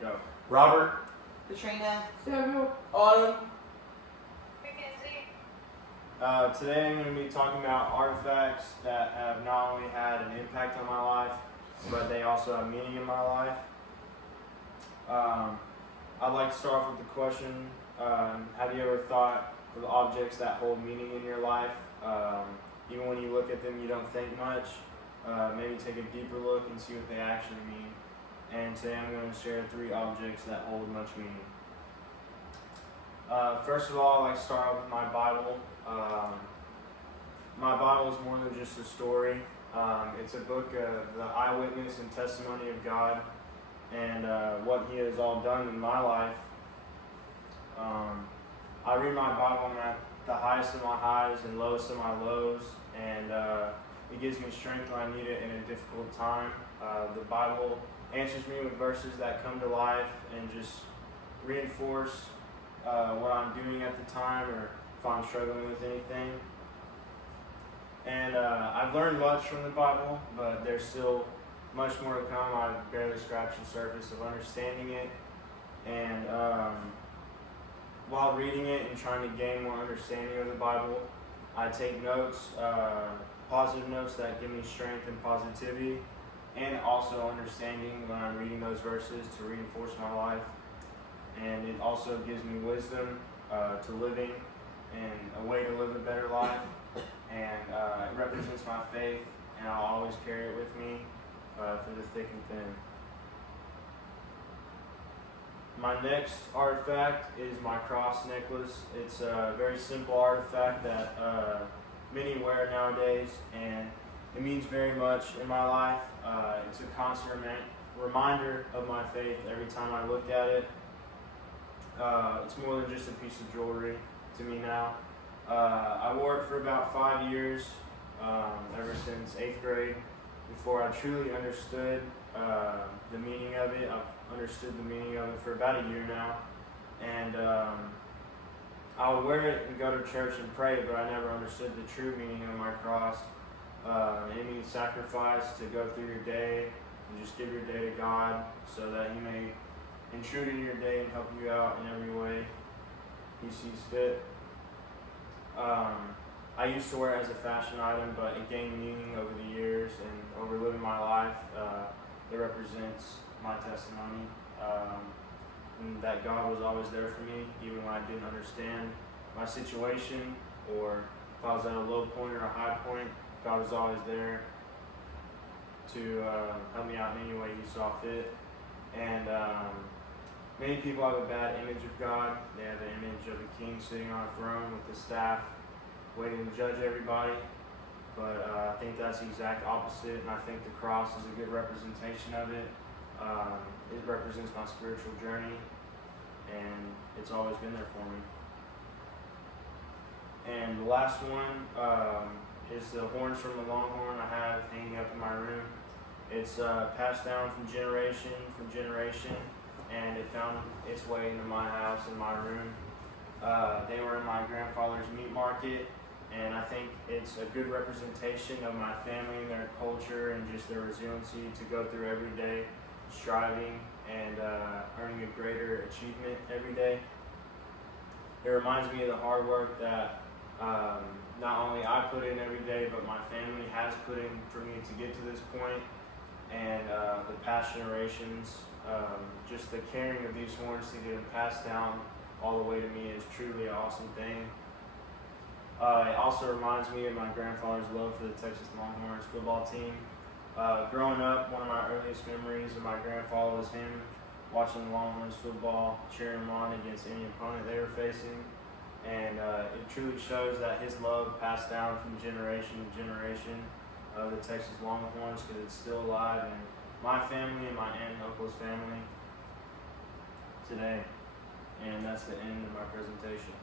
Go. Robert. Katrina. Samuel. Autumn. Today I'm going to be talking about artifacts that have not only had an impact on my life, but they also have meaning in my life. I'd like to start off with the question, have you ever thought of the objects that hold meaning in your life? Even when you look at them, you don't think much. Maybe take a deeper look and see what they actually mean. And today I'm going to share 3 objects that hold much meaning. First of all, I like to start off with my Bible. My Bible is more than just a story. It's a book of the eyewitness and testimony of God and what He has all done in my life. I read my Bible when I'm at the highest of my highs and lowest of my lows, and it gives me strength when I need it in a difficult time. The Bible answers me with verses that come to life and just reinforce what I'm doing at the time, or if I'm struggling with anything. And I've learned much from the Bible, but there's still much more to come. I've barely scratched the surface of understanding it. And while reading it and trying to gain more understanding of the Bible, I take notes, positive notes that give me strength and positivity, and also understanding when I'm reading those verses to reinforce my life. And it also gives me wisdom to living and a way to live a better life. And it represents my faith, and I'll always carry it with me through the thick and thin. My next artifact is my cross necklace. It's a very simple artifact that many wear nowadays, and it means very much in my life. It's a constant reminder of my faith every time I look at it. It's more than just a piece of jewelry to me now. I wore it for about 5 years, ever since 8th grade, before I truly understood the meaning of it. I've understood the meaning of it for about a year now, and I would wear it and go to church and pray, but I never understood the true meaning of my cross. It means sacrifice, to go through your day and just give your day to God so that He may intrude in your day and help you out in every way He sees fit. I used to wear it as a fashion item, but it gained meaning over the years, and over living my life, it represents my testimony, and that God was always there for me, even when I didn't understand my situation, or if I was at a low point or a high point. God was always there to help me out in any way He saw fit. And many people have a bad image of God. They have the image of a king sitting on a throne with a staff, waiting to judge everybody. But I think that's the exact opposite, and I think the cross is a good representation of it. It represents my spiritual journey, and it's always been there for me. And the last one is the horns from the longhorn I have hanging up in my room. It's passed down from generation, and it found its way into my house and my room. They were in my grandfather's meat market, and I think it's a good representation of my family and their culture and just their resiliency to go through every day striving and earning a greater achievement every day. It reminds me of the hard work that not only I put in every day, but my family has put in for me to get to this point. And the past generations, just the carrying of these horns to get them passed down all the way to me is truly an awesome thing. It also reminds me of my grandfather's love for the Texas Longhorns football team. Growing up, one of my earliest memories of my grandfather was him watching the Longhorns football, cheering them on against any opponent they were facing. And it truly shows that his love passed down from generation to generation of the Texas Longhorns, because it's still alive in my family and my aunt and uncle's family today. And that's the end of my presentation.